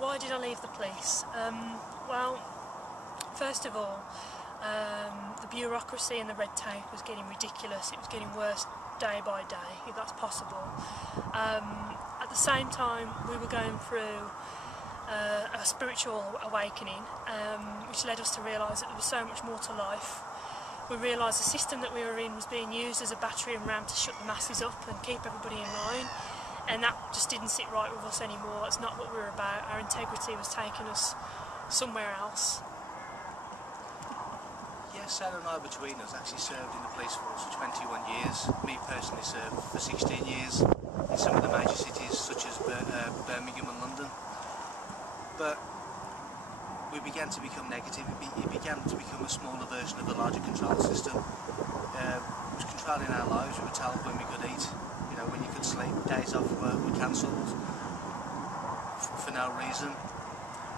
why did I leave the police? Well, first of all, the bureaucracy and the red tape was getting ridiculous. It was getting worse day by day, if that's possible. At the same time, we were going through a spiritual awakening, which led us to realise that there was so much more to life. We realised the system that we were in was being used as a battering ram to shut the masses up and keep everybody in line, and that just didn't sit right with us anymore. That's not what we were about. Our integrity was taking us somewhere else. Yes, Sarah and I between us actually served in the police force for 21 years. Me personally served for 16 years in some of the major cities such as Birmingham and London. But we began to become negative. It began to become a smaller version of the larger control system. It was controlling our lives. We were told when we could eat, you know, when you could sleep. Days off were cancelled for no reason.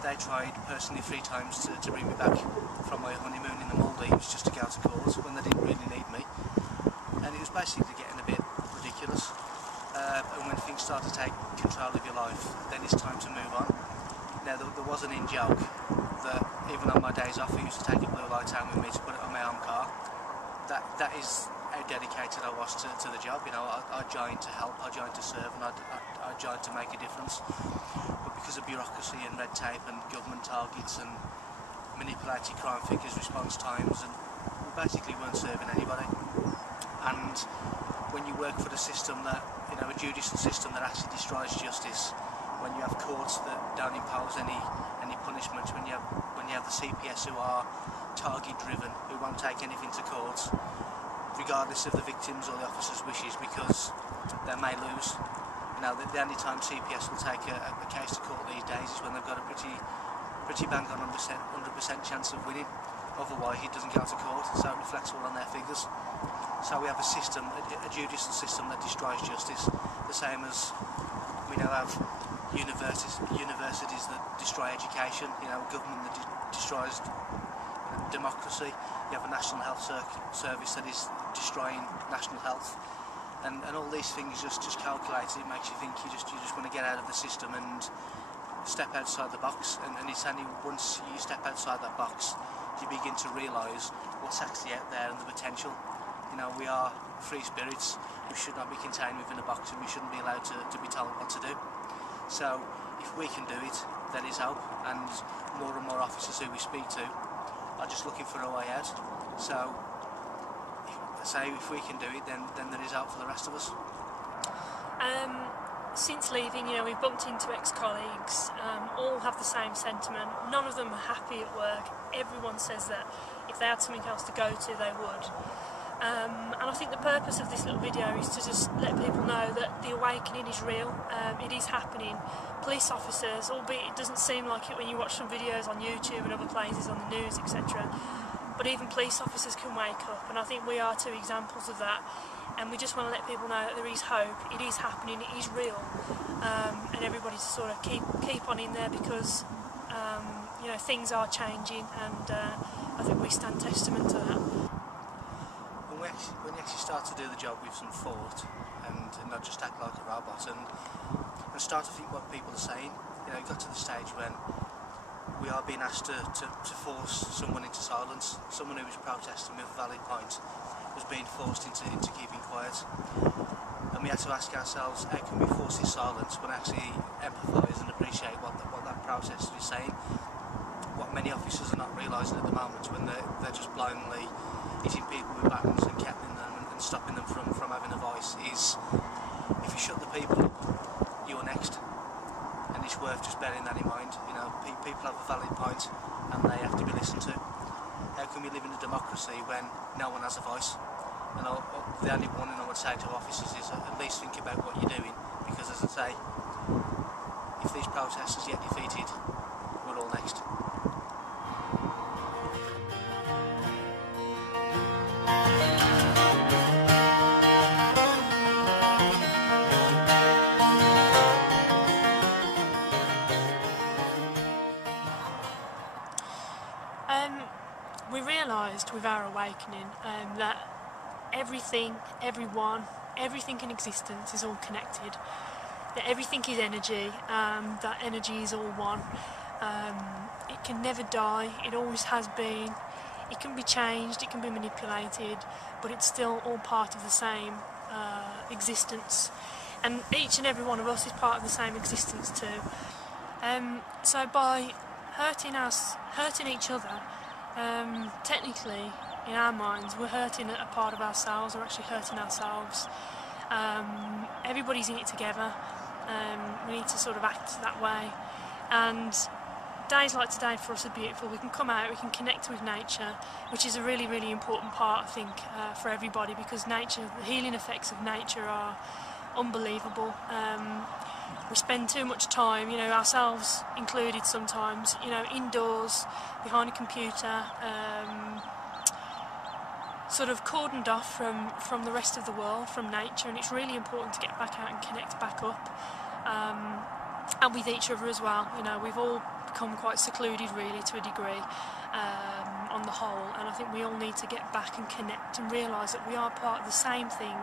They tried personally 3 times to bring me back from my honeymoon in the Maldives just to go to court when they didn't really need me. And it was basically getting a bit ridiculous. And when things start to take control of your life, then it's time to move on. Now, there was an in-joke that even on my days off I used to take a blue light home with me to put it on my own car. That is how dedicated I was to the job. You know, I joined to help, I joined to serve, and I joined to make a difference. But because of bureaucracy and red tape and government targets and manipulated crime figures, response times, and we basically weren't serving anybody. And when you work for the system that, you know, a judicial system that actually destroys justice, when you have courts that don't impose any punishment, when you have the CPS who are target driven, who won't take anything to court, regardless of the victims or the officer's wishes, because they may lose. You know, the only time CPS will take a case to court these days is when they've got a pretty bang on 100% chance of winning. Otherwise, it doesn't go to court, so it reflects all on their figures. So we have a system, a judicial system that destroys justice, the same as we now have universities that destroy education, you know, government that destroys democracy. You have a National Health Service that is destroying national health, and all these things just calculated. It makes you think you just want to get out of the system and step outside the box, and it's only once you step outside that box you begin to realise what's actually out there and the potential. You know, we are free spirits. We should not be contained within a box, and we shouldn't be allowed to be told what to do. So if we can do it, there is hope, and more officers who we speak to are just looking for a way out. So if we can do it, then there is hope for the rest of us. Since leaving, you know, we've bumped into ex-colleagues, all have the same sentiment. None of them are happy at work. Everyone says that if they had something else to go to, they would. And I think the purpose of this little video is to just let people know that the awakening is real. It is happening. Police officers, albeit it doesn't seem like it when you watch some videos on YouTube and other places on the news, etc., but even police officers can wake up, and I think we are 2 examples of that. And we just want to let people know that there is hope, it is happening, it is real, and everybody to sort of keep on in there, because you know, things are changing, and I think we stand testament to that. When you actually start to do the job with some thought and not just act like a robot, and start to think what people are saying, you know, it got to the stage when we are being asked to force someone into silence. Someone who was protesting with a valid point was being forced into keeping quiet, and we had to ask ourselves, how can we force his silence but actually empathise and appreciate what that protester is saying? What many officers are not realising at the moment, when they're just blindly hitting people with batons and capping them and stopping them from having a voice, is if you shut the people up, you're next. And it's worth just bearing that in mind. You know, people have a valid point and they have to be listened to. How can we live in a democracy when no one has a voice? And the only warning I would say to officers is at least think about what you're doing, because, as I say, if these protesters get defeated, we're all next. We realised with our awakening that everything, everyone, everything in existence is all connected. that everything is energy, that energy is all one. It can never die, it always has been. It can be changed, it can be manipulated, but it's still all part of the same existence. And each and every one of us is part of the same existence too. So by hurting each other, technically, in our minds, we're hurting a part of ourselves, we're actually hurting ourselves. Everybody's in it together, we need to sort of act that way. And days like today for us are beautiful. We can come out, we can connect with nature, which is a really, really important part, I think, for everybody, because nature, the healing effects of nature are unbelievable. We spend too much time, you know, ourselves included sometimes, you know, indoors, behind a computer, sort of cordoned off from the rest of the world, from nature, and it's really important to get back out and connect back up, and with each other as well. You know, we've all become quite secluded really to a degree, on the whole, and I think we all need to get back and connect and realise that we are part of the same thing,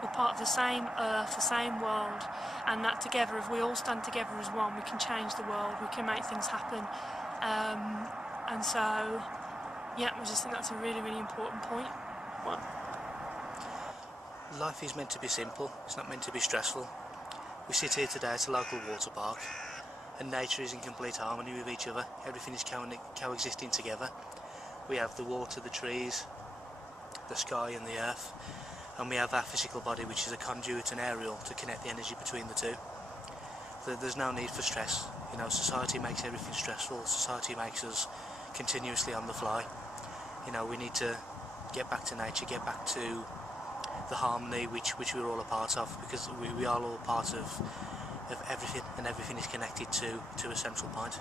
we're part of the same earth, the same world, and that together, if we all stand together as one, we can change the world, we can make things happen. And so, yeah, I just think that's a really, really important point. What? Life is meant to be simple, it's not meant to be stressful. We sit here today at a local water park, and nature is in complete harmony with each other. Everything is coexisting together. We have the water, the trees, the sky and the earth, and we have our physical body, which is a conduit and aerial to connect the energy between the two. There's no need for stress. You know, society makes everything stressful, society makes us continuously on the fly. You know, we need to get back to nature, get back to the harmony which we're all a part of, because we are all part of everything, and everything is connected to a central point.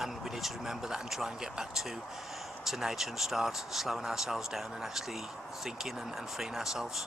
And we need to remember that and try and get back to nature and start slowing ourselves down and actually thinking and freeing ourselves.